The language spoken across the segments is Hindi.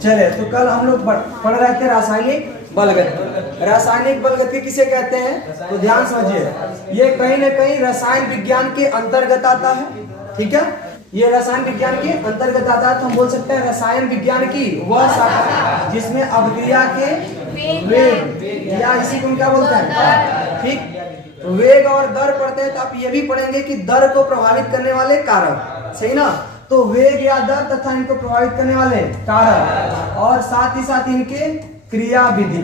चले, तो कल हम लोग पढ़ रहे थे रासायनिक बलगति। रासायनिक बलगति किसे कहते हैं? तो ध्यान समझिए, ये कहीं ना कहीं रसायन विज्ञान के अंतर्गत आता है। ठीक है, ये रसायन विज्ञान के अंतर्गत आता है, तो हम बोल सकते हैं रसायन विज्ञान की वह शाखा जिसमें अभिक्रिया के वेग या इसी को क्या बोलते हैं? ठीक, तो वेग और दर पढ़ते हैं तो आप ये भी पढ़ेंगे कि दर को प्रभावित करने वाले कारक, सही ना? तो वेग या दर तथा इनको प्रभावित करने वाले कारक और साथ ही साथ इनके क्रिया विधि।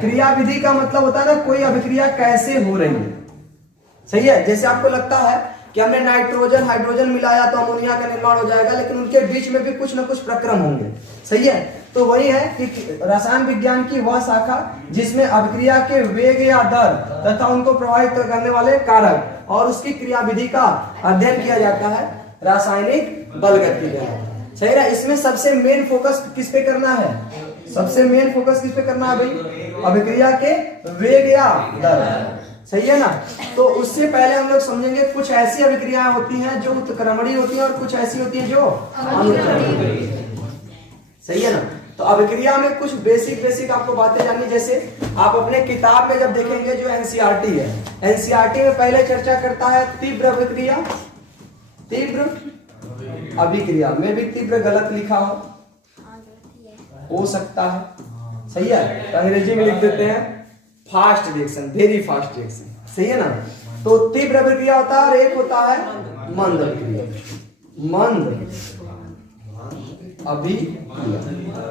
क्रिया विधि का मतलब होता है ना कोई अभिक्रिया कैसे हो रही है, सही है? जैसे आपको लगता है कि हमने नाइट्रोजन हाइड्रोजन मिलाया तो अमोनिया का निर्माण हो जाएगा, लेकिन उनके बीच में भी कुछ ना कुछ प्रक्रम होंगे, सही है? तो वही है कि रसायन विज्ञान की वह शाखा जिसमें अभिक्रिया के वेग या दर तथा उनको प्रभावित करने वाले कारक और उसकी क्रिया विधि का अध्ययन किया जाता है रासायनिक बलगति में, सही है? इसमें सबसे मेन फोकस किस पे करना है? सबसे मेन फोकस किस पे करना है भाई? अभिक्रिया के वेग या दर, सही है ना? तो उससे पहले हम लोग समझेंगे कुछ ऐसी अभिक्रियाएं होती हैं जो उत्क्रमणीय होती हैं और कुछ ऐसी होती हैं जो अनुक्रमणीय, सही है ना? तो अभिक्रिया में कुछ बेसिक आपको बातें जाननी, जैसे आप अपने किताब में जब देखेंगे जो एनसीईआरटी है, एनसीईआरटी में पहले चर्चा करता है तीव्र अभिक्रिया, तीव्र अभिक्रिया में भी तीव्र गलत लिखा हो सकता है, सही है? तो अंग्रेजी में लिख देते हैं fast reaction, very fast reaction, सही है ना? तो तीव्र अभिक्रिया होता है और एक होता है मंद अभिक्रिया, मंद अभिक्रिया।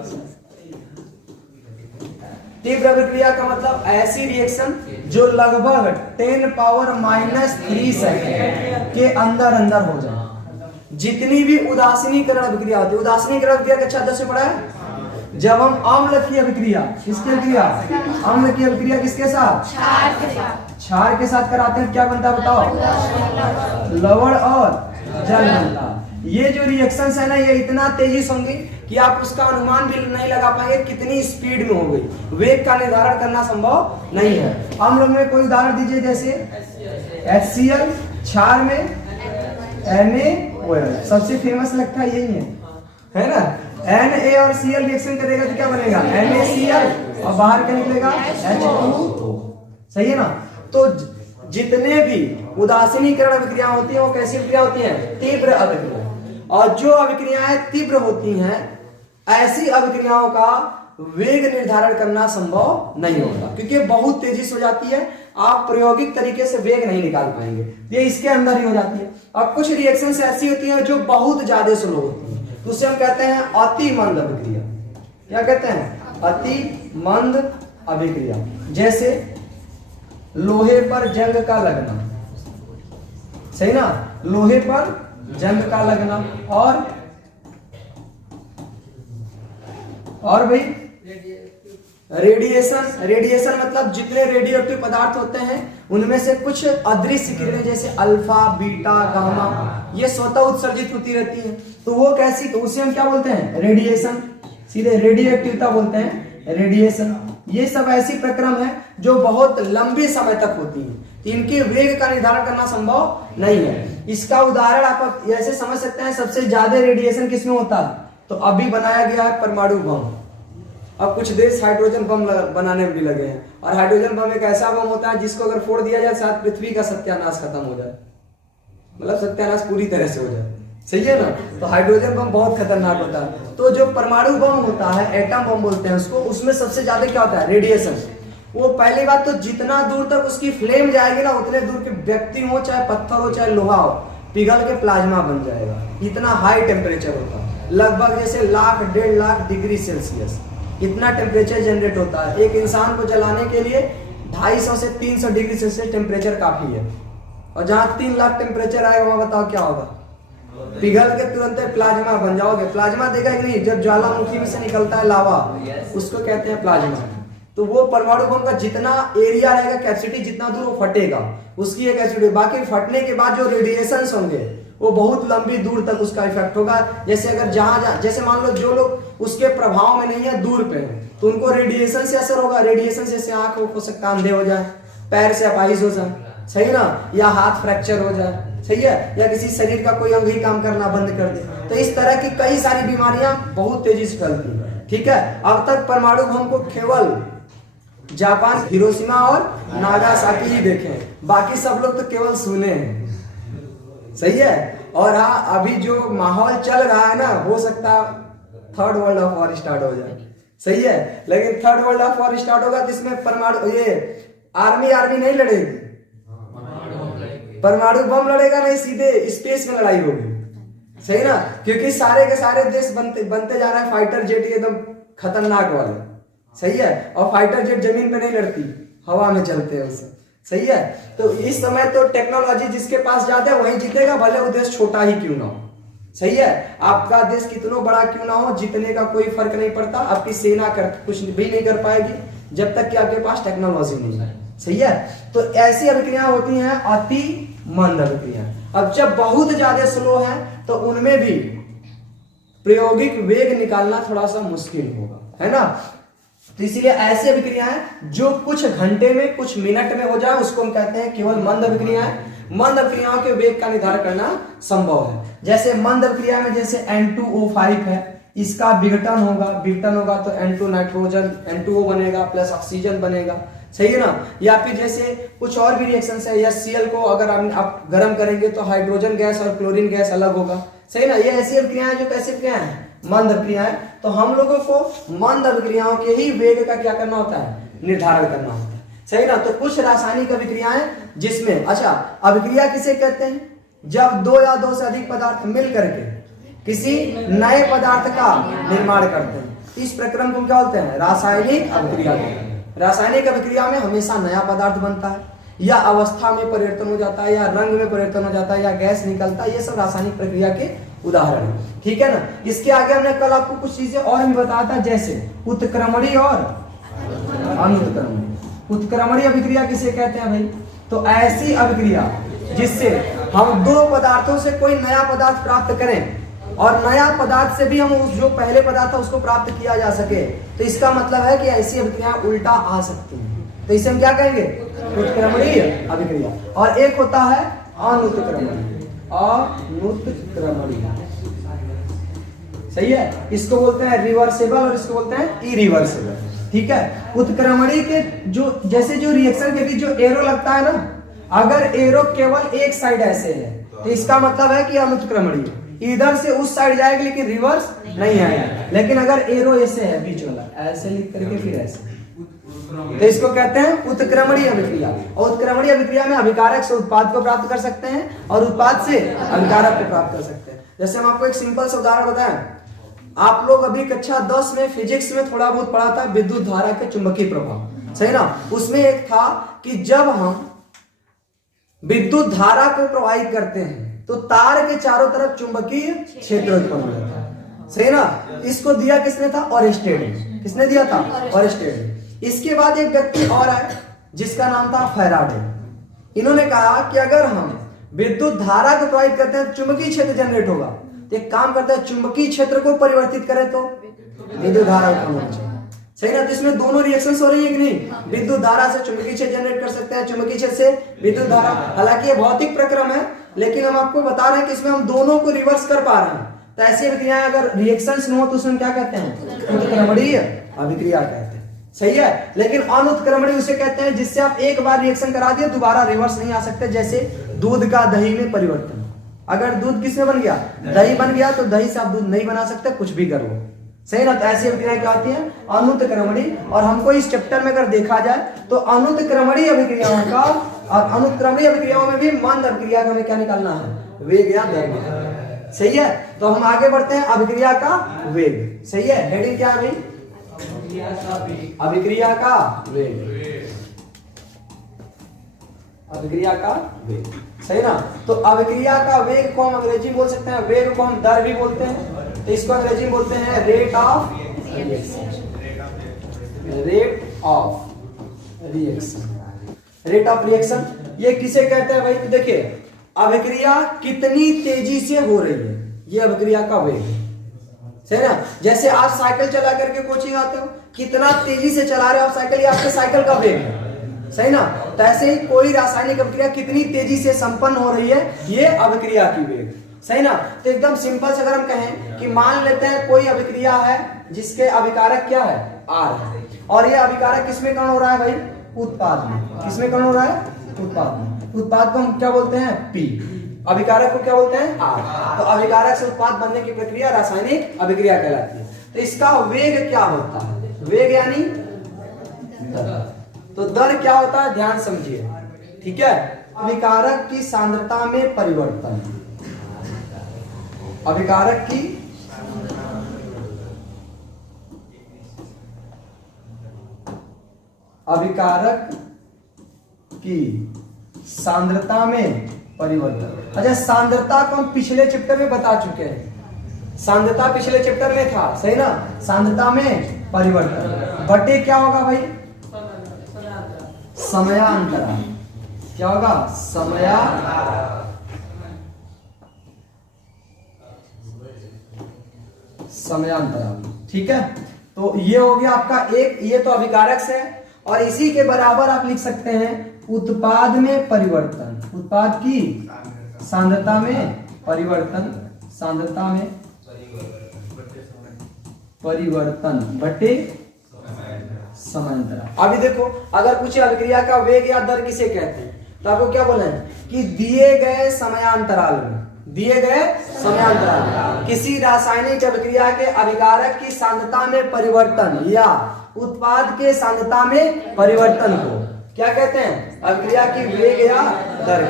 तीव्र अभिक्रिया का मतलब ऐसी रिएक्शन जो लगभग 10⁻³ सेकंड के अंदर हो जाए। जितनी भी उदासीनीकरण अभिक्रिया होती है, उदासीनीकरण अभिक्रिया का 6 से पढ़ा है? जब हम अम्ल की अभिक्रिया, किसकी अभिक्रिया? अम्ल की अभिक्रिया किसके साथ? क्षार के साथ कराते हैं, क्या बनता है बताओ? लवण और जल बनता है। ये जो रिएक्शंस है ना, ये इतना तेजी से होंगी कि आप उसका अनुमान भी नहीं लगा पाएंगे कितनी स्पीड में हो गई। वेग का निर्धारण करना संभव नहीं है। अम्ल में कोई उदाहरण दीजिए, जैसे HCl, क्षार में NaOH, सबसे फेमस लगता है यही है ना? Na और Cl रिएक्शन करेगा तो क्या बनेगा? NaCl और बाहर क्या निकलेगा? H2O, सही है ना? तो जितने भी उदासीनीकरण अभिक्रिया होती है वो कैसी अभिक्रिया होती है? तीव्र अभिक्रिया। और जो अभिक्रियाएं तीव्र होती हैं ऐसी अभिक्रियाओं का वेग निर्धारण करना संभव नहीं होता, क्योंकि बहुत तेजी से हो जाती है, आप प्रायोगिक तरीके से वेग नहीं निकाल पाएंगे, ये इसके अंदर ही हो जाती है। और कुछ रिएक्शंस ऐसी होती हैं जो बहुत ज्यादा स्लो होती है, तो उसे हम कहते हैं अति मंद अभिक्रिया। क्या कहते हैं? अति मंद अभिक्रिया। जैसे लोहे पर जंग का लगना, सही ना? लोहे पर जंग का लगना और भाई रेडिएशन। रेडिएशन मतलब जितने रेडियोएक्टिव पदार्थ होते हैं उनमें से कुछ अदृश्य किरणें जैसे अल्फा, बीटा, गामा, ये स्वतः उत्सर्जित होती रहती है, तो वो कैसी? तो उसे हम क्या बोलते हैं? रेडिएशन, सीधे रेडियोएक्टिविटी बोलते हैं, रेडिएशन। ये सब ऐसी प्रक्रम है जो बहुत लंबे समय तक होती है, तो इनके वेग का निर्धारण करना संभव नहीं है। इसका उदाहरण आप ऐसे समझ सकते हैं, सबसे ज्यादा रेडिएशन किसमें होता है? तो अभी बनाया गया है परमाणु बम। अब कुछ देश हाइड्रोजन बम बनाने में भी लगे हैं, और हाइड्रोजन बम एक ऐसा बम होता है जिसको अगर फोड़ दिया जाए शायद पृथ्वी का सत्यानाश खत्म हो जाए, मतलब सत्यानाश पूरी तरह से हो जाए, सही है ना? तो हाइड्रोजन बम बहुत खतरनाक होता है। तो जो परमाणु बम होता है, एटम बम बोलते हैं उसको, उसमें सबसे ज्यादा क्या होता है? रेडिएशन। वो पहली बात तो जितना दूर तक उसकी फ्लेम जाएगी ना, उतने दूर के व्यक्ति हो, चाहे पत्थर हो, चाहे लोहा हो, पिघल के प्लाज्मा बन जाएगा। इतना हाई टेम्परेचर होता है, लगभग जैसे 1,00,000 1.5 लाख डिग्री सेल्सियस इतना टेम्परेचर जनरेट होता है। एक इंसान को जलाने के लिए 250 से 300 डिग्री सेल्सियस टेम्परेचर काफी है, और जहाँ 3 लाख टेम्परेचर आएगा वहां बताओ क्या होगा? पिघल के तुरंत प्लाज्मा बन जाओगे। प्लाज्मा देखा कि नहीं? जब ज्वालामुखी में से निकलता है लावा, उसको कहते हैं प्लाज्मा। तो वो परमाणु बम का जितना एरिया रहेगा, कैपेसिटी, जितना दूर वो फटेगा उसकी एक कैपेसिटी, बाकी फटने के बाद जो रेडिएशंस होंगे वो बहुत लंबी दूर तक उसका इफेक्ट होगा। जैसे अगर जैसे मान लो जो लोग उसके प्रभाव में नहीं है, दूर पे है, तो उनको रेडिएशन से असर होगा। रेडिएशन से आंख हो सकता है अंधे हो जाए, पैर से अपाहिज हो जाए, सही ना? या हाथ फ्रैक्चर हो जाए, सही है? या किसी शरीर का कोई अंग ही काम करना बंद कर दे। तो इस तरह की कई सारी बीमारियां बहुत तेजी से फैलती हैं। ठीक है, अब तक परमाणु बम को केवल जापान हिरोशिमा और नागासाकी ही देखे हैं, बाकी सब लोग तो केवल सुने हैं। सही है। और हाँ, अभी जो माहौल चल रहा है ना, हो सकता थर्ड वर्ल्ड वॉर स्टार्ट हो जाए। सही है, लेकिन थर्ड वर्ल्ड वॉर स्टार्ट होगा तो इसमें परमाणु ये आर्मी नहीं लड़ेगी, परमाणु बम लड़ेगा, नहीं सीधे स्पेस में लड़ाई होगी। सही ना, क्योंकि सारे के सारे देश बनते जा रहे हैं फाइटर जेट एकदम खतरनाक वाले। सही है, और फाइटर जेट जमीन पे नहीं लड़ती, हवा में चलते हैं उससे। सही है, तो इस समय तो टेक्नोलॉजी जिसके पास ज्यादा है वही जीतेगा, भले वो देश छोटा ही क्यों ना हो। सही है, आपका देश कितना बड़ा क्यों ना हो, जीतने का कोई फर्क नहीं पड़ता। आपकी सेना कुछ भी नहीं कर पाएगी जब तक कि आपके पास टेक्नोलॉजी नहीं है। सही है, तो ऐसी अभिक्रियाएं होती हैं अति मंद अभिक्रिया। अब जब बहुत ज्यादा स्लो है तो उनमें भी प्रायोगिक वेग निकालना थोड़ा सा मुश्किल होगा, है ना। तो इसीलिए ऐसी अभिक्रियाएं जो कुछ घंटे में कुछ मिनट में हो जाए उसको हम कहते हैं केवल मंद अभिक्रियाएं। मंद अभिक्रियाओं के वेग का निर्धारण करना संभव है। जैसे मंद अभिक्रिया में जैसे N2O5 है, इसका विघटन होगा तो N2 नाइट्रोजन N2O बनेगा प्लस ऑक्सीजन बनेगा। सही है ना। या फिर जैसे कुछ और भी रिएक्शन है, या Cl को अगर आप गर्म करेंगे तो हाइड्रोजन गैस और क्लोरीन गैस अलग होगा। सही ना, ये ऐसी अभिक्रियाएं जो कैसी अभिक्रियाएं हैं, मंद अभिक्रियाएं। तो हम लोगों को मंद अभिक्रियाओं के ही वेग का क्या करना होता है, निर्धारण करना होता है। सही ना। तो कुछ रासायनिक अभिक्रियाएं जिसमें, अच्छा, अभिक्रिया किसे कहते हैं, जब दो या दो से अधिक पदार्थ मिल करके किसी नए पदार्थ का निर्माण करते हैं, इस प्रक्रम को क्या बोलते हैं, रासायनिक अभिक्रिया। रासायनिक अभिक्रिया में हमेशा नया पदार्थ बनता है, या अवस्था में परिवर्तन हो जाता है, या रंग में परिवर्तन हो जाता है, या गैस निकलता है। ये सब रासायनिक प्रक्रिया के उदाहरण है। ठीक है ना। इसके आगे हमने कल आपको कुछ चीजें और भी बताया था, जैसे उत्क्रमणीय और अनुत्क्रमणीय। उत्क्रमणीय अभिक्रिया किसे कहते हैं भाई, तो ऐसी अभिक्रिया जिससे हम दो पदार्थों से कोई नया पदार्थ प्राप्त करें और नया पदार्थ से भी हम उस जो पहले पदार्थ था उसको प्राप्त किया जा सके। तो इसका मतलब है कि ऐसी अभिक्रिया उल्टा आ सकती है, तो इसे हम क्या कहेंगे, उत्क्रमणीय अभिक्रिया। और एक होता है अनुत्क्रमणीय। सही है, इसको बोलते हैं रिवर्सेबल और इसको बोलते हैं इरिवर्सेबल। ठीक है, उत्क्रमणीय के जो जैसे जो रिएक्शन के बीच जो एरो लगता है ना, अगर एरो केवल एक साइड ऐसे है तो इसका मतलब है कि अनुत्क्रमणीय, इधर से उस साइड जाएगी लेकिन रिवर्स नहीं आएगा। लेकिन अगर एरो ऐसे है बीच वाला, ऐसे लिख करके फिर ऐसे, तो इसको कहते हैं उत्क्रमणीय अभिक्रिया। और उत्क्रमणीय अभिक्रिया में अभिकारक से उत्पाद को प्राप्त कर सकते हैं और उत्पाद से अभिकारक को प्राप्त कर सकते हैं। जैसे हम आपको एक सिंपल सा उदाहरण बताएं, आप लोग अभी कक्षा 10 में फिजिक्स में थोड़ा बहुत पढ़ा था विद्युत धारा के चुंबकीय प्रभाव। सही ना, उसमें एक था कि जब हम विद्युत धारा को प्रवाहित करते हैं तो तार के चारों तरफ चुंबकीय क्षेत्र उत्पन्न हो जाता है। सही ना, इसको दिया किसने था, ऑरेस्टेड ने। किसने दिया था, ऑरेस्टेड ने। इसके बाद एक व्यक्ति और है जिसका नाम था फैराडे। इन्होंने कहा कि अगर हम विद्युत धारा को प्रवाहित करते हैं तो चुंबकीय क्षेत्र जनरेट होगा। तो एक काम करते हैं, चुंबकीय क्षेत्र को परिवर्तित करें तो विद्युत धारा उत्पन्न होनी चाहिए। सही ना, तो इसमें दोनों रिएक्शंस हो रही है कि नहीं, विद्युत धारा से चुंबकीय क्षेत्र जनरेट कर सकते हैं, चुंबकीय क्षेत्र से विद्युत धारा। हालांकि ये भौतिक प्रक्रम है, लेकिन हम आपको बता रहे हैं कि इसमें हम दोनों को रिवर्स कर पा रहे हैं। तो ऐसी अभिक्रियाएं अगर रिएक्शंस न हो तो उसमें क्या कहते हैं, उत्क्रमणीय अभिक्रिया कहते हैं। सही है, लेकिन अनुत्क्रमणीय उसे कहते हैं जिससे आप एक बार रिएक्शन करा दिए दोबारा रिवर्स नहीं आ सकते। जैसे दूध का दही में परिवर्तन, अगर दूध किसमें बन गया, दही बन गया, तो दही से आप दूध नहीं बना सकते, कुछ भी कर लो। सही ना, तो ऐसी अभिक्रियाएं क्या होती हैं, अनुत्क्रमणीय। और हमको इस चैप्टर में अगर देखा जाए तो अनुत्क्रमणीय अभिक्रियाओं का और अनुत्क्रमणीय अभिक्रियाओं में भी मंद अभिक्रिया का हमें क्या निकालना है, वेग या दर। सही है, तो हम आगे बढ़ते हैं, अभिक्रिया का वेग। सही है, हेडिंग क्या है भाई, अभिक्रिया का वेग। अभिक्रिया का वेग, सही ना। तो अभिक्रिया का वेग को हम अंग्रेजी बोल सकते हैं, वेग को हम दर भी बोलते हैं। तो इसको अंग्रेजी में बोलते हैं rate of reaction. Rate of reaction, rate of reaction ये किसे कहते हैं भाई, तो देखिए अभिक्रिया कितनी तेजी से हो रही है, ये अभिक्रिया का वेग। सही ना, जैसे आप साइकिल चला करके कोचिंग आते हो, कितना तेजी से चला रहे हो आप साइकिल, ये आपके साइकिल का वेग है। सही ना, तो ऐसे ही कोई रासायनिक अभिक्रिया कितनी तेजी से संपन्न हो रही है, ये अभिक्रिया की वेग। सही ना। तो एकदम सिंपल से अगर हम कहें कि मान लेते हैं कोई अभिक्रिया है जिसके अभिकारक क्या है, R है, और ये अभिकारक किसमें कर्ण हो रहा है भाई, उत्पाद में। किसमें कर्ण हो रहा है, उत्पाद में। उत्पाद को हम क्या बोलते हैं, P। अभिकारक को क्या बोलते हैं, R। तो अभिकारक से उत्पाद बनने की प्रक्रिया रासायनिक अभिक्रिया कहलाती है। तो इसका वेग क्या होता है, वेग यानी दर। तो दर क्या होता है, ध्यान समझिए, ठीक है। अभिकारक की सांद्रता में परिवर्तन, अभिकारक की सांद्रता में परिवर्तन। अच्छा, सांद्रता को हम पिछले चैप्टर में बता चुके हैं, सांद्रता पिछले चैप्टर में था, सही ना। सांद्रता में परिवर्तन बटे क्या होगा भाई, समयांतराल। क्या होगा, समयांतराल, ठीक है। तो ये हो गया आपका एक, ये तो अभिकारक से है। और इसी के बराबर आप लिख सकते हैं उत्पाद में परिवर्तन, उत्पाद की सांद्रता में परिवर्तन, सांद्रता में परिवर्तन बटे समांतराल। अभी देखो, अगर पूछे अभिक्रिया का वेग या दर किसे कहते हैं, तो आपको क्या बोलना है कि दिए गए समयांतराल में, दिए गए समयांतराल किसी रासायनिक अभिक्रिया के अभिकारक की सांद्रता में परिवर्तन या उत्पाद के सांद्रता में परिवर्तन को क्या कहते हैं, अभिक्रिया की वेग या दर।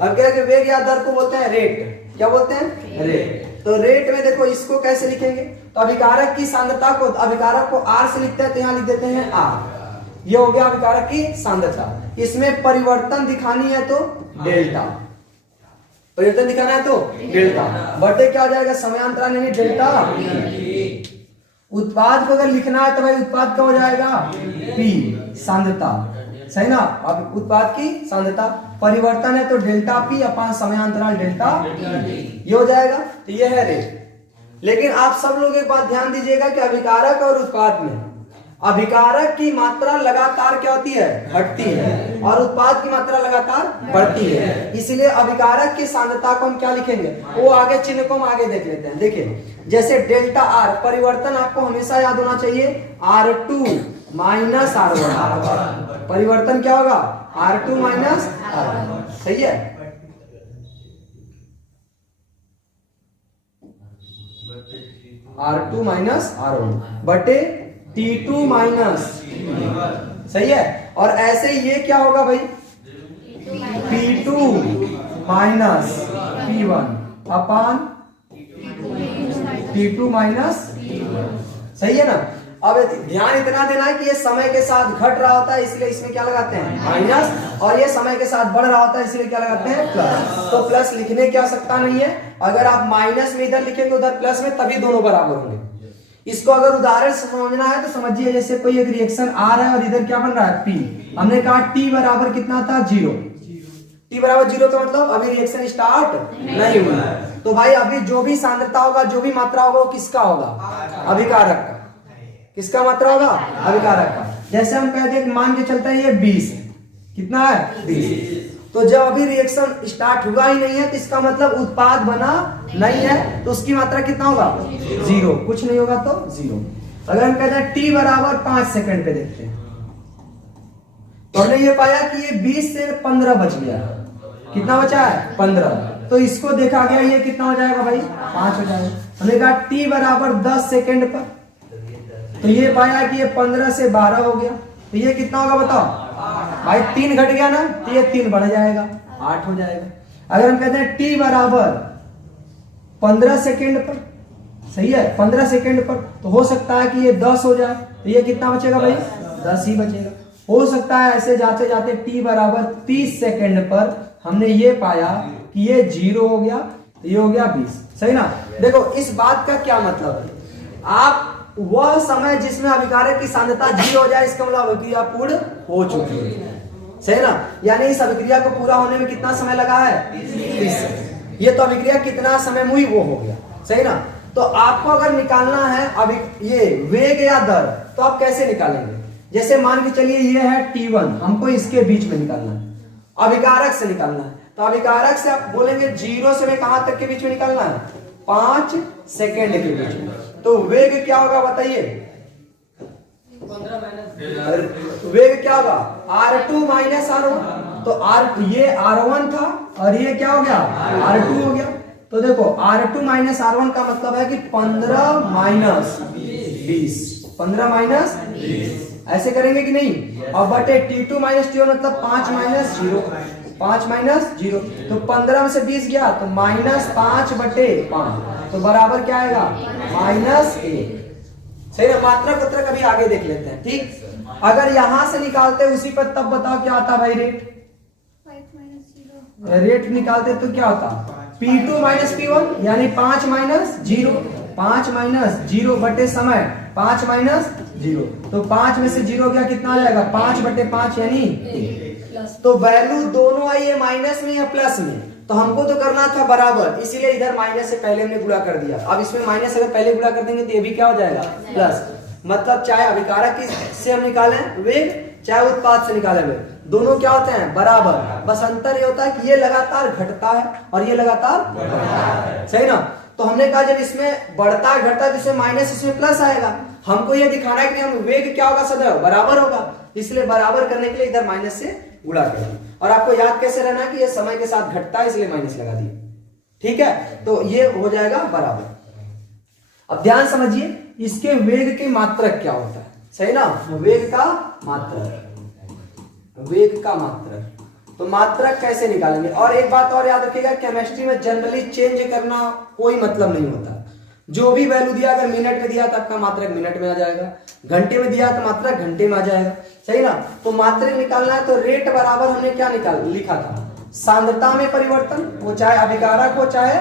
अभिक्रिया के वेग या दर को बोलते हैं रेट। क्या बोलते हैं, रेट। तो रेट में देखो इसको कैसे लिखेंगे, तो अभिकारक की सांद्रता को, अभिकारक को R से लिखते हैं, तो यहां लिख देते हैं R। ये हो गया अभिकारक की सांद्रता। इसमें परिवर्तन दिखानी है तो डेल्टा, परिवर्तन दिखाना है तो डेल्टा बटे क्या हो जाएगा, समयांतराल यानी डेल्टा। उत्पाद को अगर लिखना है तो भाई उत्पाद क्या हो जाएगा, P, सांद्रता, सही ना। अब उत्पाद की सांद्रता, परिवर्तन है तो डेल्टा P अपॉन समयांतराल डेल्टा, ये हो जाएगा। तो ये है रेट। लेकिन आप सब लोग एक बात ध्यान दीजिएगा कि अभिकारक और उत्पाद में अभिकारक की मात्रा लगातार क्या होती है, घटती है, और उत्पाद की मात्रा लगातार बढ़ती है। इसलिए अभिकारक की सांद्रता को हम क्या लिखेंगे, वो आगे चिन्ह को हम आगे देख लेते हैं। देखिए जैसे डेल्टा R, परिवर्तन आपको हमेशा याद होना चाहिए R2 माइनस R1। परिवर्तन क्या होगा, R2 माइनस R1, सही है। R2 माइनस R1 बटे T2 माइनस, सही है। और ऐसे ये क्या होगा भाई, P2 माइनस P1 अपान T2 माइनस, सही है ना। अब ध्यान इतना देना है कि ये समय के साथ घट रहा होता है, इसलिए इसमें क्या लगाते हैं माइनस, और ये समय के साथ बढ़ रहा होता है इसलिए क्या लगाते हैं प्लस। तो प्लस लिखने की आवश्यकता नहीं है, अगर आप माइनस में इधर लिखेंगे उधर प्लस में, तभी दोनों बराबर होंगे। इसको अगर उदाहरण से समझना है तो समझिए, जैसे कोई एक रिएक्शन आ रहा है और इधर क्या बन रहा है P, हमने कहा T बराबर कितना था, 0। T बराबर 0 तो मतलब अभी रिएक्शन स्टार्ट नहीं हुआ। तो भाई अभी जो भी सांद्रता होगा, जो भी मात्रा होगा, वो किसका होगा, अभिकारक का। किसका मात्रा होगा, अभिकारक का। जैसे हम कहते हैं, मान के चलते हैं ये 20 है, कितना है 20। तो जब अभी रिएक्शन स्टार्ट हुआ ही नहीं है तो इसका मतलब उत्पाद बना नहीं है, तो उसकी मात्रा कितना होगा, 0। कुछ नहीं होगा तो 0। अगर हम कहते हैं T बराबर 5 सेकंड पे देखते हैं, तो हमने ये पाया कि ये 20 से 15 बच गया। कितना बचा है, 15। तो इसको देखा गया, ये कितना हो जाएगा भाई, 5 हो जाएगा। हमने कहा T बराबर 10 सेकंड पर, तो ये पाया कि ये 15 से 12 हो गया, तो ये कितना होगा बताओ भाई, 3 घट गया ना, तो ये 3 बढ़ जाएगा, 8 हो जाएगा। अगर हम कहते हैं T बराबर 15 सेकंड पर, सही है, 15 सेकंड पर, तो हो सकता है कि ये 10 हो जाए, तो ये कितना बचेगा भाई, 10 ही बचेगा। हो सकता है ऐसे जाते जाते T बराबर 30 सेकंड पर हमने ये पाया कि ये 0 हो गया, तो ये हो गया 20, सही ना। देखो इस बात का क्या मतलब है, आप वह समय जिसमें अभिकारक की सांद्रता 0 हो जाए, इसका मतलब अभिक्रिया पूर्ण हो चुकी है, सही ना। यानी इस अभिक्रिया को पूरा होने में कितना समय लगा है, 30। ये तो अभिक्रिया कितना समय में हुई वो हो गया, सही ना। तो आपको अगर निकालना है अभी ये वेग या दर, तो आप कैसे निकालेंगे। जैसे मान के चलिए ये है T1, हमको इसके बीच में निकालना है, अभिकारक से निकालना है। तो अभिकारक से आप बोलेंगे 0 से हमें कहां तक के बीच में निकालना है, 5 सेकेंड के बीच में। तो वेग क्या होगा बताइए, वेग क्या होगा, R2 माइनस R1। तो ये R1 था और ये क्या हो गया, R2 हो गया। तो देखो R2 माइनस R1 का मतलब है कि 15 माइनस 20, 15 माइनस 20 ऐसे करेंगे कि नहीं। और बटे T2 माइनस T1 मतलब 5 माइनस 0, 5 माइनस 0। तो 15 में से 20 गया तो -5 बटे 5, तो बराबर क्या आएगा, -1। सही ना, मात्रक उत्तर कभी आगे देख लेते हैं। ठीक, अगर यहां से निकालते उसी पर तब बताओ क्या आता भाई, रेट निकालते तो क्या होता, P2 माइनस P1 यानी 5 माइनस 0, 5 माइनस 0 बटे समय 5 माइनस 0। तो 5 में से 0 गया कितना आ जाएगा, 5 बटे 5 यानी 1। तो वैल्यू दोनों आई है माइनस में या प्लस में, तो हमको तो करना था बराबर, इसीलिए इधर माइनस से पहले हमने गुणा कर दिया। अब इसमें माइनस अगर पहले गुणा कर देंगे तो ये भी क्या हो जाएगा, प्लस। मतलब चाहे अभिकारक से हम निकालें वेग, चाहे उत्पाद से निकाले वेग, दोनों क्या होते हैं, बराबर। बस अंतर ये होता है कि ये लगातार घटता है और ये लगातार बढ़ता है। सही ना। तो हमने कहा जब इसमें बढ़ता है घटता है तो इसमें माइनस, इसमें प्लस आएगा। हमको ये दिखाना है कि हम वेग क्या होगा, सदैव बराबर होगा, इसलिए बराबर करने के लिए इधर माइनस से गुणा करें। और आपको याद कैसे रहना है कि ये समय के साथ घटता है, इसलिए माइनस लगा दिए। ठीक है, तो ये हो जाएगा बराबर। अब ध्यान समझिए, इसके वेग के मात्रक क्या होता है। सही ना, वेग का मात्रक, वेग का मात्रक। तो मात्रक कैसे निकालेंगे। और एक बात और याद रखिएगा, केमिस्ट्री में जनरली चेंज करना कोई मतलब नहीं होता। जो भी वैल्यू दिया, अगर मिनट में दिया तो आपका मात्रक मिनट में आ जाएगा, घंटे में दिया तो मात्रक घंटे में आ जाएगा। सही ना। तो मात्रक निकालना है तो रेट बराबर हमने क्या लिखा था, सांद्रता में परिवर्तन, वो चाहे अभिकारक हो चाहे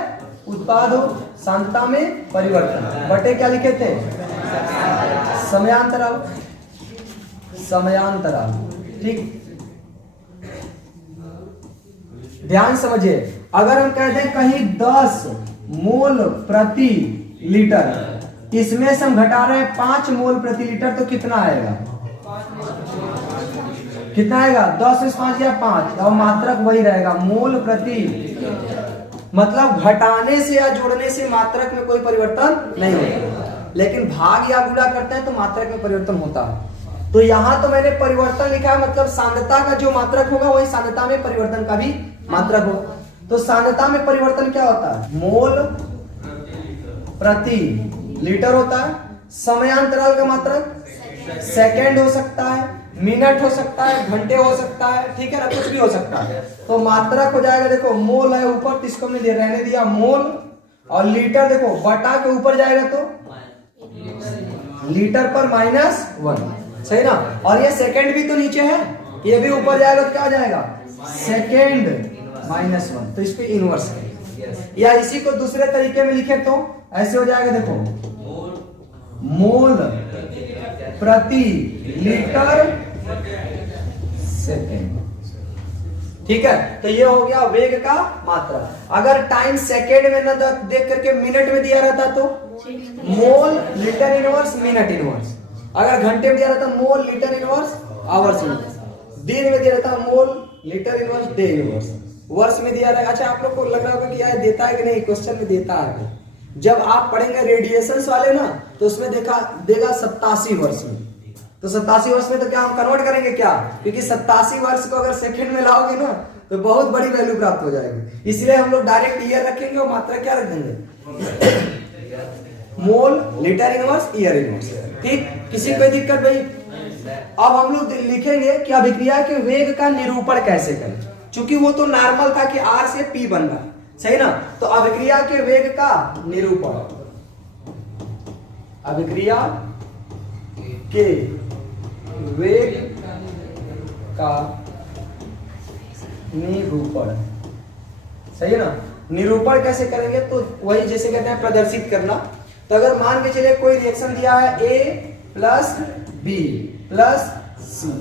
उत्पाद हो, सांद्रता में परिवर्तन बटे क्या लिखे थे, समयांतराल, समयांतराल। ठीक, ध्यान समझिए, अगर हम कहते हैं कहीं 10 मोल प्रति लीटर, इसमें से हम घटा रहे हैं 5 मोल प्रति लीटर, तो कितना आएगा, कितना आएगा, 10 में 5 या 5, और मात्रक वही रहेगा, मोल प्रति। मतलब घटाने से या जोड़ने से मात्रक में कोई परिवर्तन नहीं होता, लेकिन भाग या गुणा करते हैं तो मात्रक में परिवर्तन होता है। तो यहां तो मैंने परिवर्तन लिखा है, मतलब सांद्रता का जो मात्रक होगा वही सांद्रता में परिवर्तन का भी मात्रक होगा। तो सांद्रता में परिवर्तन क्या होता है, मोल प्रति लीटर होता है। समयांतराल का मात्रक सेकंड हो सकता है, मिनट हो सकता है, घंटे हो सकता है, ठीक है ना, कुछ भी हो सकता है। तो मात्रक हो जाएगा, देखो मोल है ऊपर, तो इसको हमने रहने दिया मोल, और लीटर देखो बटा के ऊपर जाएगा तो लीटर पर -1। सही ना। और ये सेकंड भी तो नीचे है, ये भी ऊपर जाएगा तो क्या हो जाएगा, सेकंड -1। तो इस पे इनवर्स है, या इसी को दूसरे तरीके में लिखे तो ऐसे हो जाएगा, देखो मोल प्रति लीटर सेकंड। ठीक है, तो ये हो गया वेग का मात्रा। अगर टाइम सेकंड में ना देख करके मिनट में दिया रहता तो mole litre inverse minute inverse. अगर घंटे में दिया रहता mole litre inverse hours inverse. दिन में दिया रहता mole litre inverse day inverse. वर्ष में दिया रहेगा। अच्छा, आप लोग को लग रहा होगा कि यार देता है कि नहीं, क्वेश्चन में देता है। जब आप पढ़ेंगे रेडिएशंस वाले ना, तो उसमें देगा 87 वर्ष में। तो 87 वर्ष में तो क्या हम कन्वर्ट करेंगे क्या, क्योंकि 87 वर्ष को अगर सेकंड में लाओगे ना तो बहुत बड़ी वैल्यू प्राप्त हो जाएगी। इसलिए हम लोग डायरेक्ट ईयर रखेंगे और मात्रा क्या रख देंगे, mole litre inverse year inverse. ठीक, किसी कोई दिक्कत भाई। अब हम लोग लिखेंगे कि अभिक्रिया के वेग का निरूपण कैसे करें, क्योंकि वो तो नॉर्मल था कि R से P बन रहा, सही ना। तो अभिक्रिया के वेग का निरूपण, अभिक्रिया के वेग का निरूपण, सही है ना। निरूपण कैसे करेंगे, तो वही जैसे कहते हैं प्रदर्शित करना। तो अगर मान के चलिए कोई रिएक्शन दिया है A plus B plus C,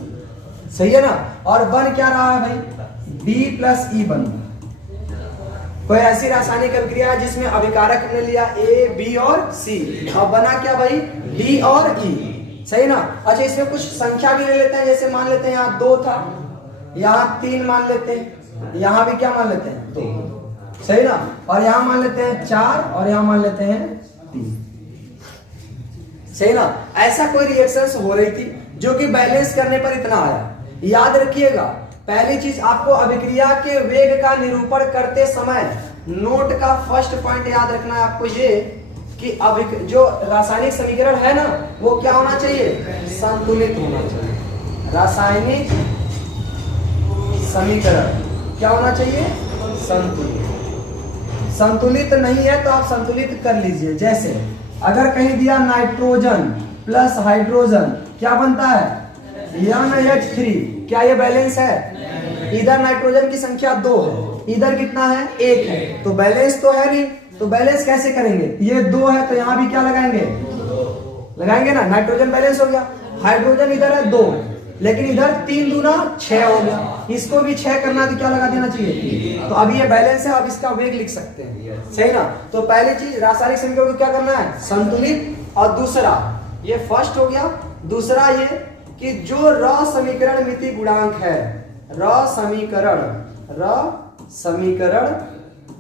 सही है ना, और बन क्या रहा है भाई, B प्लस E बन रहा है। कोई ऐसी रासायनिक अभिक्रिया है जिसमें अभिकारक हमने लिया A, B और C, और बना क्या भाई, D और E, सही ना। अच्छा, इसमें कुछ संख्या भी ले लेते हैं, जैसे मान लेते हैं यहाँ 2 था, यहाँ 3 मान लेते हैं, यहाँ भी क्या मान लेते हैं 2, सही ना। और यहाँ मान लेते हैं 4 और यहाँ मान लेते हैं 3, सही ना। ऐसा कोई रिएक्शंस हो रही थी जो कि बैलेंस करने पर इतना आया। याद रखिएगा, पहली चीज आपको अभिक्रिया के वेग का निरूपण करते समय नोट का फर्स्ट पॉइंट याद रखना है आपको ये कि जो रासायनिक समीकरण है ना वो क्या होना चाहिए, संतुलित होना चाहिए। रासायनिक समीकरण क्या होना चाहिए, संतुलित। संतुलित नहीं है तो आप संतुलित कर लीजिए। जैसे अगर कहीं दिया नाइट्रोजन प्लस हाइड्रोजन क्या बनता है NH3, क्या ये बैलेंस है? इधर नाइट्रोजन की संख्या 2 है, इधर कितना है 1 है, तो बैलेंस तो है नहीं। तो बैलेंस कैसे करेंगे, ये 2 है तो यहाँ भी क्या लगाएंगे, लगाएंगे ना, नाइट्रोजन बैलेंस हो गया। हाइड्रोजन इधर है 2, लेकिन इधर 3 दूना 6 हो गया, इसको भी 6 करना है तो क्या लगा देना चाहिए, तो अभी ये बैलेंस है, अब इसका वेग लिख सकते हैं, सही ना। तो पहली चीज रासायनिक समीकरण को क्या करना है, संतुलित। और दूसरा ये फर्स्ट हो गया, दूसरा ये कि जो र समीकरण मिति गुणांक है, र समीकरण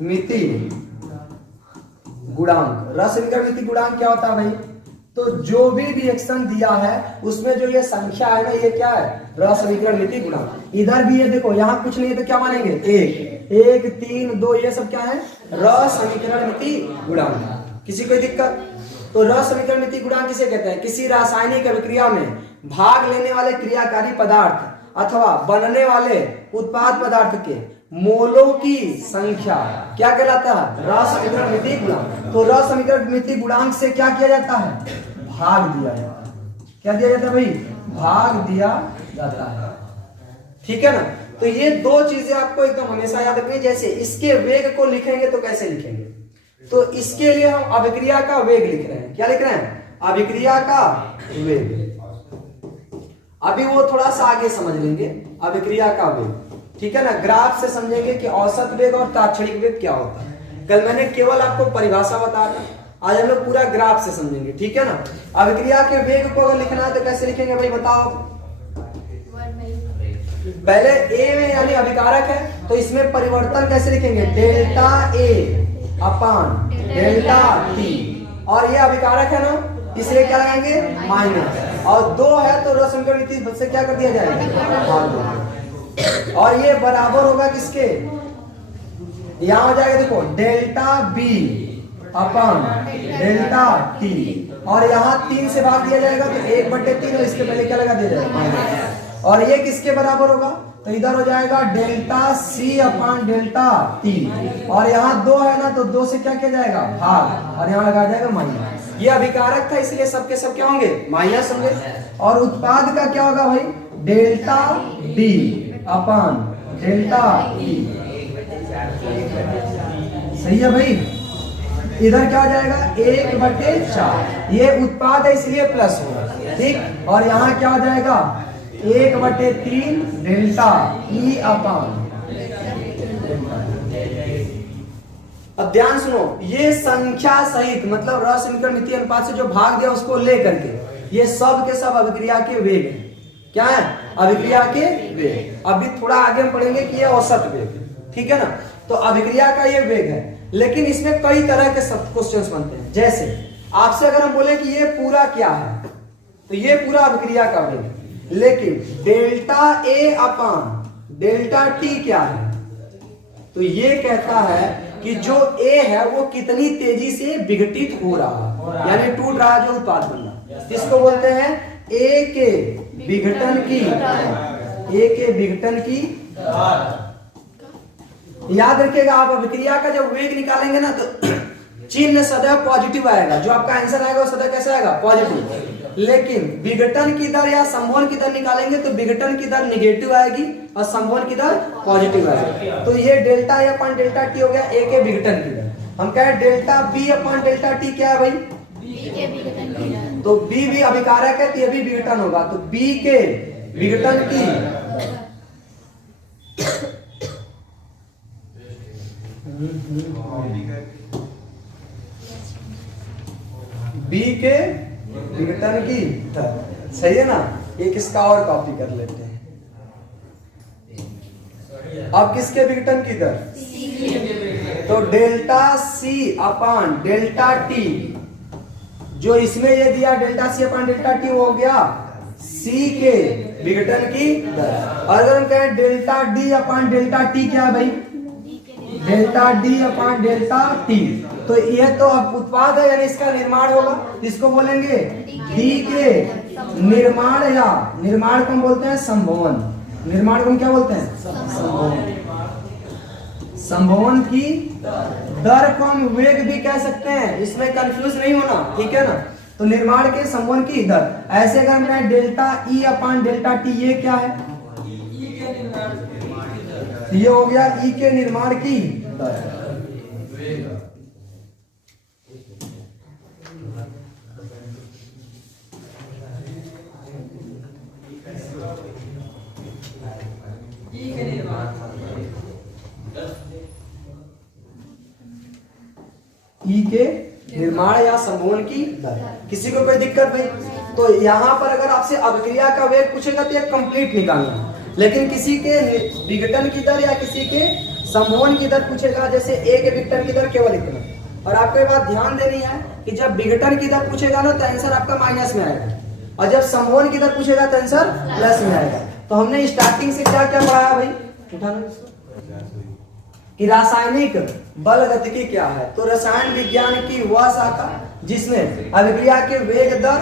मिति गुणांक, र समीकरण मिति गुणांक क्या होता है भाई, तो जो भी रिएक्शन दिया है उसमें जो ये संख्या है ना ये क्या है, र समीकरण मिति गुणांक। इधर भी ये देखो यहाँ कुछ नहीं है तो क्या मानेंगे 1, 3, 2 ये सब क्या है, र समीकरण मिति गुणांक। किसी कोई दिक्कत? तो र समीकरण मिति गुणांक किसे कहते हैं, किसी रासायनिक अभिक्रिया में भाग लेने वाले क्रियाकारी पदार्थ अथवा बनने वाले उत्पाद पदार्थ के मोलों की संख्या क्या कहलाता है, र समीकरण मिति गुणांक। तो र समीकरण मिति गुणांक से क्या किया जाता है, भाग दिया जाता है। क्या दिया जाता है भाई, भाग दिया जाता है, ठीक है ना। तो ये 2 चीजें आपको एकदम हमेशा याद रखनी। जैसे इसके वेग को लिखेंगे तो कैसे लिखेंगे, तो इसके लिए हम अभिक्रिया का वेग लिख रहे हैं। क्या लिख रहे हैं, अभिक्रिया का वेग। अभी वो थोड़ा सा आगे समझ लेंगे अभिक्रिया का वेग, ठीक है ना। ग्राफ से समझेंगे कि औसत वेग और तात्क्षणिक वेग क्या होता है। कल मैंने केवल आपको परिभाषा बताया था, आज हम लोग पूरा ग्राफ से समझेंगे, ठीक है ना। अभिक्रिया के वेग को अगर लिखना है तो कैसे लिखेंगे भाई बताओ। पहले ए में यानी अभिकारक है तो इसमें परिवर्तन कैसे लिखेंगे, delta A upon delta T. और ये अभिकारक है ना इसलिए क्या लगाएंगे माइनस, और 2 है तो र समीकरण मिति से क्या कर दिया जाएगा, और ये बराबर होगा किसके, यहां हो जाएगा देखो delta B upon delta T, और यहाँ 3 से भाग दिया जाएगा तो 1/3 और इसके पहले क्या लगा दिया जाएगा, और ये किसके बराबर होगा, तो इधर हो जाएगा delta C upon delta T, और यहाँ 2 है ना तो 2 से क्या किया जाएगा भाग, और यहाँ लगा जाएगा माइनस। ये अभिकारक था इसलिए सबके सब क्या होंगे माइनस होंगे। और उत्पाद का क्या होगा भाई, डेल्टा डी अपान डेल्टा ई, सही है भाई। इधर क्या हो जाएगा 1/4, ये उत्पाद है इसलिए प्लस होगा, ठीक। और यहाँ क्या हो जाएगा 1/3 डेल्टा ई अपान। अब ध्यान सुनो, ये संख्या सहित मतलब र समीकरण मिति अनुपात से जो भाग दिया उसको ले करके ये सब के सब अभिक्रिया के वेग हैं। क्या है, अभिक्रिया के वेग। अभी थोड़ा आगे हम पढ़ेंगे कि ये औसत वेग, ठीक है ना। तो अभिक्रिया का ये वेग है, लेकिन इसमें कई तरह के सब क्वेश्चंस बनते हैं। जैसे आपसे अगर हम बोले कि ये पूरा क्या है, तो ये पूरा अभिक्रिया का वेग, लेकिन delta A upon delta T क्या है, तो ये कहता है कि जो ए है वो कितनी तेजी से विघटित हो रहा है, यानी टूट रहा है जो उत्पाद बन रहा है, इसको बोलते हैं ए के विघटन की, ए के विघटन की। याद रखिएगा आप अभिक्रिया का जब वेग निकालेंगे ना तो चिन्ह सदैव पॉजिटिव आएगा, जो आपका आंसर आएगा वो सदैव कैसा आएगा पॉजिटिव। लेकिन विघटन की दर या संवहन की दर निकालेंगे तो विघटन की दर निगेटिव आएगी और संवहन की दर पॉजिटिव आएगी। तो ये delta A upon delta T हो गया ए के विघटन की दर। हम कह delta B upon delta T क्या है भाई, बी के विघटन की दर। तो बी भी अभिकारक है तो ये भी विघटन होगा, तो बी के विघटन की बी के विघटन की दर, सही है ना। एक इसका और कॉपी कर लेते हैं। अब किसके विघटन की दर? तो delta C upon delta T, जो इसमें ये दिया delta C upon delta T हो गया सी के विघटन की दर। और अगर हम कहें डेल्टा डी अपान डेल्टा टी क्या है भाई? डेल्टा डी अपान डेल्टा टी, तो ये तो अब उत्पाद है यानी इसका निर्माण होगा, इसको बोलेंगे डी के निर्माण, या निर्माण को हम बोलते हैं संभवन। निर्माण को हम क्या बोलते हैं? संभवन। संभवन की दर को हम वेग भी कह सकते हैं, इसमें कंफ्यूज नहीं होना, ठीक है ना। तो निर्माण के संभवन की दर, ऐसे अगर हम कहें डेल्टा ई अपान डेल्टा टी, ये क्या है? ये हो गया ई के निर्माण की दर। ई के निर्माण या संभवन की दर। किसी को कोई दिक्कत भाई? तो यहाँ पर अगर आपसे अभिक्रिया का वेग पूछेगा तो ये कंप्लीट निकालना है, लेकिन किसी के विघटन की दर या किसी के संभवन की दर पूछेगा, जैसे ए के विघटन की दर केवल इतना। और आपको ये बात ध्यान देनी है कि जब विघटन की दर पूछेगा ना तो आंसर आपका माइनस में आएगा, और जब संभवन की दर पूछेगा तो आंसर प्लस में आएगा। तो हमने स्टार्टिंग से क्या क्या पढ़ाया भाई? उठाना कि रासायनिक बल गतिकी क्या है। तो रसायन विज्ञान की वह शाखा जिसमें अभिक्रिया के वेग दर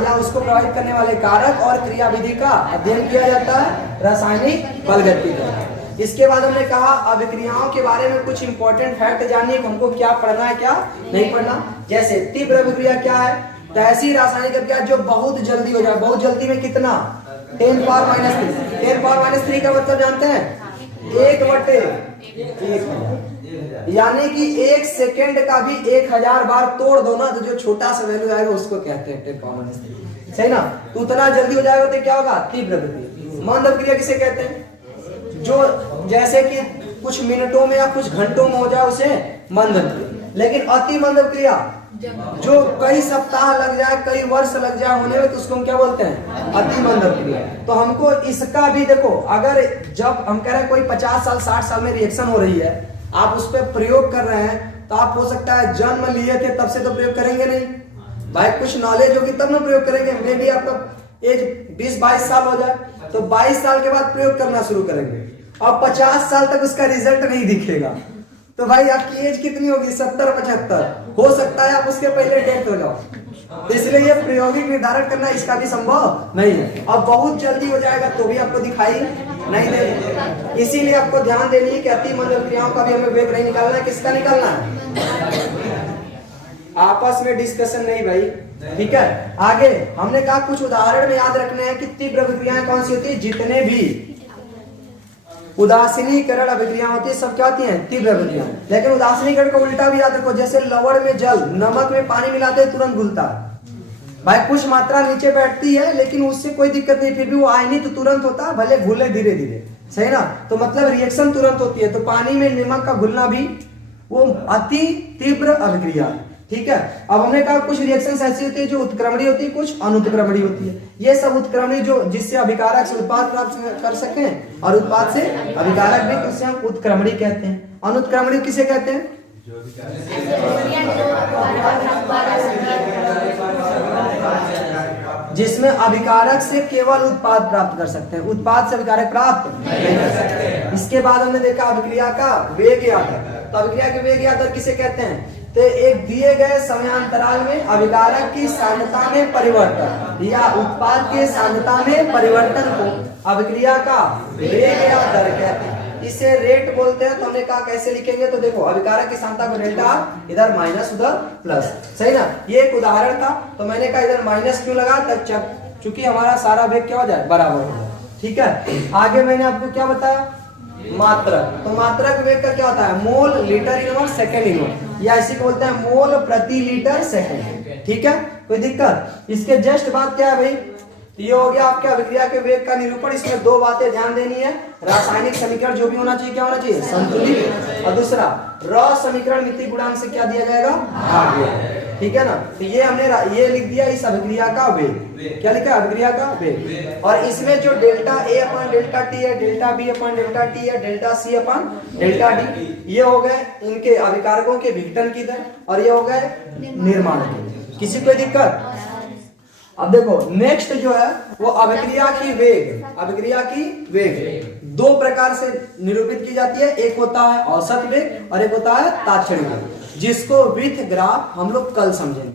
या उसको प्रभावित करने वाले कारक और क्रियाविधि का अध्ययन किया जाता है, रासायनिक बल गतिकी। इसके बाद हमने कहा अभिक्रियाओं के बारे में कुछ इंपॉर्टेंट फैक्ट जानिए, हमको क्या पढ़ना है क्या नहीं पढ़ना। जैसे तीव्र अभिक्रिया क्या है? तो ऐसी रासायनिक अभिक्रिया जो बहुत जल्दी हो जाए। बहुत जल्दी में कितना? 10 पावर माइनस 3। 10 पावर माइनस 3 का मतलब जानते हैं? 1/1, यानी कि 1 सेकेंड का भी 1000 बार तोड़ दो ना, तो जो छोटा सा वैल्यू आएगा उसको कहते हैं 10 पावर माइनस 3, सही ना। तो उतना जल्दी हो जाएगा तो क्या होगा? तीव्र अभिक्रिया। मंद अभिक्रिया किसे कहते हैं? जो जैसे कि कुछ मिनटों में या कुछ घंटों में हो जाए उसे मंद अभिक्रिया। लेकिन अति मंद अभिक्रिया जो कई सप्ताह लग जाए, कई वर्ष लग जाए होने में, तो उसको हम क्या बोलते हैं? अति मंद अभिक्रिया। तो हमको इसका भी देखो, अगर जब हम कह रहे हैं कोई 50 साल 60 साल में रिएक्शन हो रही है, आप उस पर प्रयोग कर रहे हैं, तो आप हो सकता है जन्म लिए थे तब से तो प्रयोग करेंगे नहीं भाई, कुछ नॉलेज होगी तब ना प्रयोग करेंगे। मे भी आपका एज 20-22 साल हो जाए तो 22 साल के बाद प्रयोग करना शुरू करेंगे, और 50 साल तक उसका रिजल्ट नहीं दिखेगा, तो भाई आपकी एज कितनी होगी? 70-75 हो सकता है आप उसके पहले डेथ हो जाओ। तो इसलिए ये प्रायोगिक निर्धारण करना इसका भी संभव नहीं है। अब बहुत जल्दी हो जाएगा तो भी आपको दिखाई नहीं देगा। इसीलिए आपको ध्यान देनी है कि अति मंद अभिक्रियाओं का भी हमें वेग नहीं निकालना है। किसका निकालना है? आपस में डिस्कशन नहीं भाई, ठीक है। आगे हमने कहा कुछ उदाहरण में याद रखने हैं कि तीव्र अभिक्रियाएं कौन सी होती है। जितने भी उदासीनीकरण अभिक्रिया होती है सब क्या होती हैं? तीव्र अभिक्रिया। लेकिन उदासीनीकरण का उल्टा भी याद रखो, जैसे लवण में जल, नमक में पानी मिलाते तुरंत घुलता है भाई, कुछ मात्रा नीचे बैठती है लेकिन उससे कोई दिक्कत नहीं, फिर भी वो आयनित तुरंत होता है, भले घुले धीरे धीरे, सही ना। तो मतलब रिएक्शन तुरंत होती है। तो पानी में नमक का घुलना भी वो अति तीव्र अभिक्रिया, ठीक है। अब हमने कहा कुछ रिएक्शन ऐसी होती है जो उत्क्रमणीय होती है, कुछ अनुत्क्रमणीय होती है। ये सब उत्क्रमणीय जो जिससे अभिकारक से उत्पाद प्राप्त कर सके, और उत्पाद से अभिकारक भी, जिसे हम उत्क्रमणीय कहते हैं। अनुत्क्रमणीय किसे कहते हैं? जिसमें अभिकारक से केवल उत्पाद प्राप्त कर सकते हैं, उत्पाद से अभिकारक प्राप्त नहीं कर सकते। इसके बाद हमने देखा अभिक्रिया का वेग या दर। तो अभिक्रिया के वेग या दर किसे कहते हैं? तो एक दिए गए समयांतराल में अभिकारक की सांद्रता में परिवर्तन या उत्पाद के सांद्रता में परिवर्तन को अभिक्रिया का वेग या दर कहते हैं। इसे रेट बोलते हैं। तो हमने कहा कैसे लिखेंगे? तो देखो अभिकारक की सांद्रता को डेल्टा, इधर माइनस उधर प्लस, सही ना। ये एक उदाहरण था, तो मैंने कहा इधर माइनस क्यों लगा, तब चूंकि हमारा सारा वेग क्या हो जाए? बराबर हो जाए, ठीक है। आगे मैंने आपको क्या बताया? मात्रक। तो मात्रक वेग का क्या होता है? Mole litre inverse second inverse, या इसी को बोलते हैं मोल प्रति लीटर सेकेंड, ठीक है। कोई दिक्कत? इसके जस्ट बात क्या है भाई? ये हो गया आपके अभिक्रिया के वेग का निरूपण। इसमें दो बातें ध्यान देनी है। रासायनिक समीकरण जो भी होना चाहिए क्या होना चाहिए? संतुलित। और दूसरा र समीकरण मिति गुणांक से क्या दिया जाएगा? भाग दिया। ठीक है ना। तो ये हमने ये लिख दिया इस अभिक्रिया का वेग, क्या लिखा है, अभिक्रिया का वेग। और इसमें जो delta A upon delta T है, delta B upon delta T है, delta C upon delta D, ये हो गए इनके अभिकारकों के विघटन की दर, और ये हो गए निर्माण की। किसी कोई दिक्कत? अब देखो नेक्स्ट जो है वो अभिक्रिया की वेग, अभिक्रिया की वेग दो प्रकार से निरूपित की जाती है, एक होता है औसत वेग और एक होता है तात्क्षणिक वेग, जिसको विथ ग्राफ हम लोग कल समझेंगे।